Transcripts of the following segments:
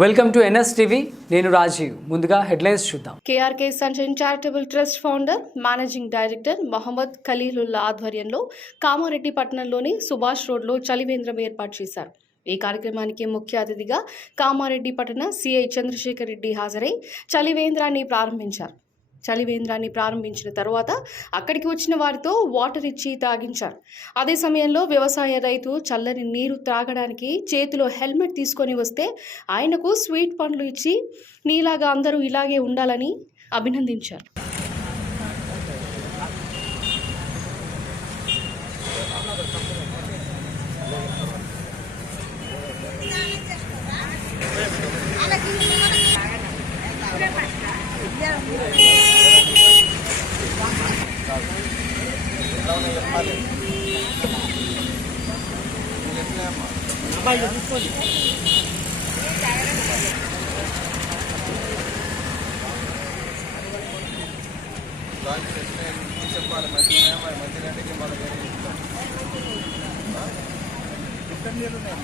Welcome to NS TV నేను రాజీవ్. ముందుగా headlines చూద్దాం. KRK sunshine charitable trust founder managing director Mohammed Khaleelullah ఆధ్వర్యంలో కామారెడ్డి పట్టణంలోని సుభాష్ రోడ్లో చలివేంద్రం ఏర్పాటు చేశారు. ఈ కార్యక్రమానికి ముఖ్య అతిథిగా కామారెడ్డి పట్టణ సిఐ చంద్రశేఖర్ రెడ్డి హాజరై చలివేంద్రాన్ని ప్రారంభించారు. చలివేంద్రాన్ని ప్రారంభించిన తర్వాత అక్కడికి వచ్చిన వారితో వాటర్ ఇచ్చి తాగించారు. అదే సమయంలో వ్యవసాయ రైతు చల్లని నీరు త్రాగడానికి చేతిలో హెల్మెట్ తీసుకొని వస్తే ఆయనకు స్వీట్ పండ్లు ఇచ్చి నీలాగా అందరూ ఇలాగే ఉండాలని అభినందించారు. చెప్పాలి మంచి మరి మంచిగా అంటే మన ఇక్కడ నీళ్ళు ఉన్నాయి.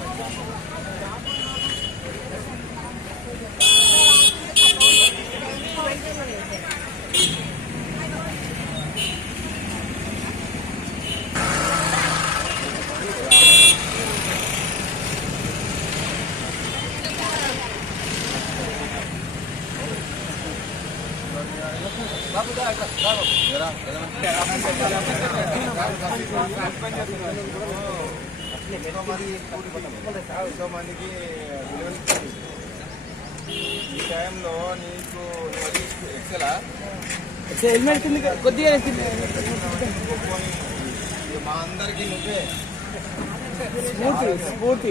ఎంతో మంది ఎంతో మందికి ఈ టైంలో నీకు ఎక్సెలా హెల్మెట్ కొద్దిగా మా అందరికి నువ్వే స్ఫూర్తి స్ఫూర్తి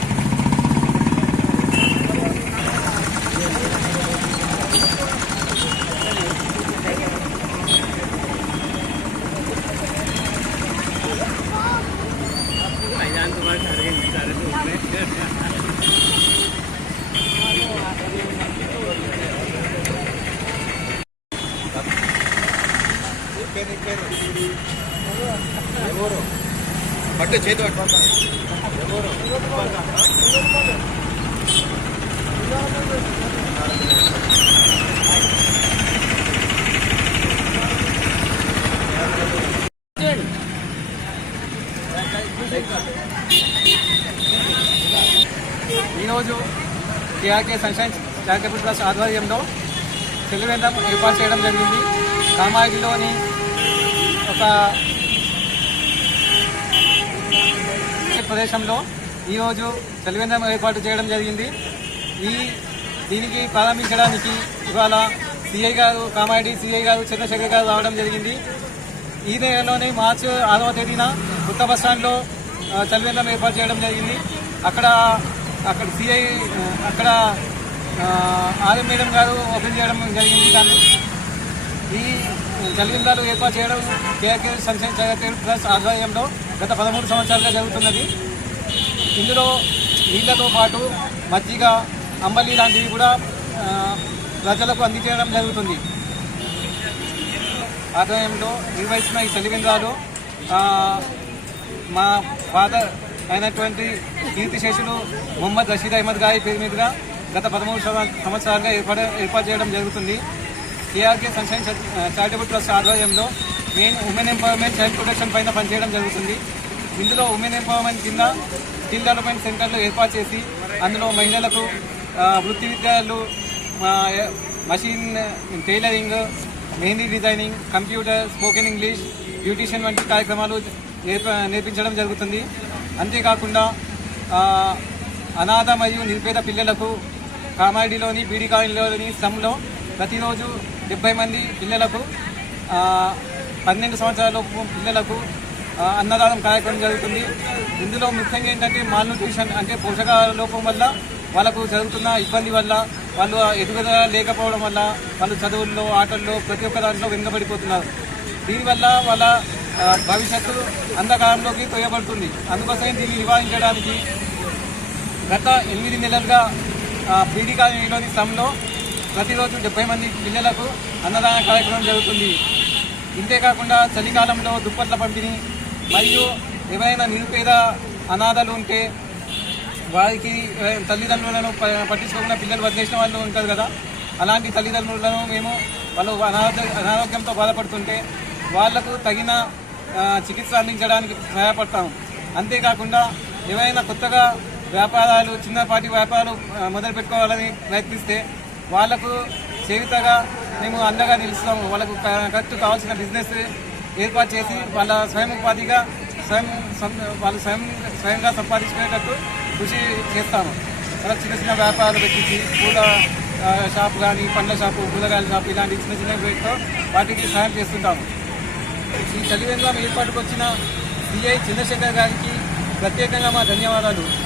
పేరు పేరు ఎవరు పట్టు చేతి పట్టు ఎవరు ఈరోజు టీఆర్కే సన్షైన్ చారిటబుల్ ట్రస్ట్ ఆధ్వర్యంలో తెలుగు ఏర్పాటు చేయడం జరిగింది. కామారెడ్డిలోని ఒక ప్రదేశంలో ఈరోజు తెలుగువేంద్రం ఏర్పాటు చేయడం జరిగింది. ఈ దీనికి ప్రారంభించడానికి ఇవాళ సిఐ గారు కామారెడ్డి సిఐ గారు చంద్రశేఖర్ గారు రావడం జరిగింది. ఈ నెలలోనే మార్చి ఆరవ తేదీన కొత్త బస్టాండ్లో చలివేంద్రం ఏర్పాటు చేయడం జరిగింది. అక్కడ అక్కడ సిఐ అక్కడ ఆర్ఎం మేడం గారు ఓపెన్ చేయడం జరిగింది దాన్ని. చలివేంద్రాలు ఏర్పాటు చేయడం కేఆర్కే సంక్షేమ చారిటబుల్ ట్రస్ట్ ఆధ్వర్యంలో గత పదమూడు సంవత్సరాలుగా జరుగుతున్నది. ఇందులో నీళ్ళతో పాటు మజ్జిగ అంబలి లాంటివి కూడా ప్రజలకు అందించడం జరుగుతుంది. ఆదాయంలో నిర్వహిస్తున్న ఈ చలివేంద్రాలు మా ఫాదర్ అయినటువంటి కీర్తిశేషులు మొహమ్మద్ రషీద్ అహ్మద్ గారి పేరు మీదుగా గత పదమూడు సంవత్సరాలుగా ఏర్పాటు ఏర్పాటు చేయడం జరుగుతుంది. ఏఆర్కే సన్షైన్ చారిటబుల్ ట్రస్ట్ ఆధ్వర్యంలో main women empowerment child protection పైన పనిచేయడం జరుగుతుంది. ఇందులో ఉమెన్ ఎంపవర్మెంట్ కింద స్కిల్ డెవలప్మెంట్ సెంటర్లు ఏర్పాటు చేసి అందులో మహిళలకు వృత్తి విద్యలు machine tailoring mehndi designing computer spoken English beautician వంటి కార్యక్రమాలు నేర్ప నేర్పించడం జరుగుతుంది. అంతేకాకుండా అనాథ మరియు నిరుపేద పిల్లలకు కామారెడ్డిలోని బీడీ కాలనీలోని స్లమ్లో ప్రతిరోజు డెబ్బై మంది పిల్లలకు పన్నెండు సంవత్సరాల లోపు పిల్లలకు అన్నదానం కార్యక్రమం జరుగుతుంది. ఇందులో ముఖ్యంగా ఏంటంటే మాల్ న్యూట్రిషన్ అంటే పోషక లోపం వల్ల వాళ్ళకు జరుగుతున్న ఇబ్బంది వల్ల వాళ్ళు ఎదుగుదల లేకపోవడం వల్ల వాళ్ళు చదువుల్లో ఆటల్లో ప్రతి ఒక్క దాంట్లో వెనుకబడిపోతున్నారు. దీనివల్ల వాళ్ళ భవిష్యత్తు అంధకారంలోకి తోయబడుతుంది. అందుకోసమే దీన్ని నివారించడానికి గత ఎనిమిది నెలలుగా ఆ, బీడీ కాలనీలోని ప్రతిరోజు డెబ్బై మంది పిల్లలకు అన్నదాన కార్యక్రమం జరుగుతుంది. ఇంతేకాకుండా చలికాలంలో దుప్పట్ల పంపిణీ మరియు ఎవరైనా నిరుపేద అనాథలు ఉంటే వారికి తల్లిదండ్రులను పట్టించుకోకుండా పిల్లలు వదిలేసిన వాళ్ళు ఉంటారు కదా. అలాంటి తల్లిదండ్రులను మేము వాళ్ళు అనారోగ్య అనారోగ్యంతో బాధపడుతుంటే వాళ్ళకు తగిన చికిత్స అందించడానికి సహాయపడతాం. అంతేకాకుండా ఏవైనా కొత్తగా వ్యాపారాలు చిన్నపాటి వ్యాపారాలు మొదలు పెట్టుకోవాలని ప్రయత్నిస్తే వాళ్ళకు చేవితగా మేము అండగా నిలుస్తాము. వాళ్ళకు ఖర్చు కరెక్ట్ కావాల్సిన బిజినెస్ ఏర్పాటు చేసి వాళ్ళ స్వయం ఉపాధిగా స్వయం సం- వాళ్ళు స్వయం స్వయంగా సంపాదించుకునేటట్టు కృషి చేస్తాము. అలా చిన్న చిన్న వ్యాపారాలు పెట్టించి పూల షాప్ కానీ పండ్ల షాపు కూరగాయల షాపు ఇలాంటి చిన్న చిన్న వీటితో వాటికి సహాయం చేస్తుంటాము. ఈ చలివేంద్రం ఏర్పాటుకు వచ్చిన సిఐ చంద్రశేఖర్ గారికి ప్రత్యేకంగా మా ధన్యవాదాలు.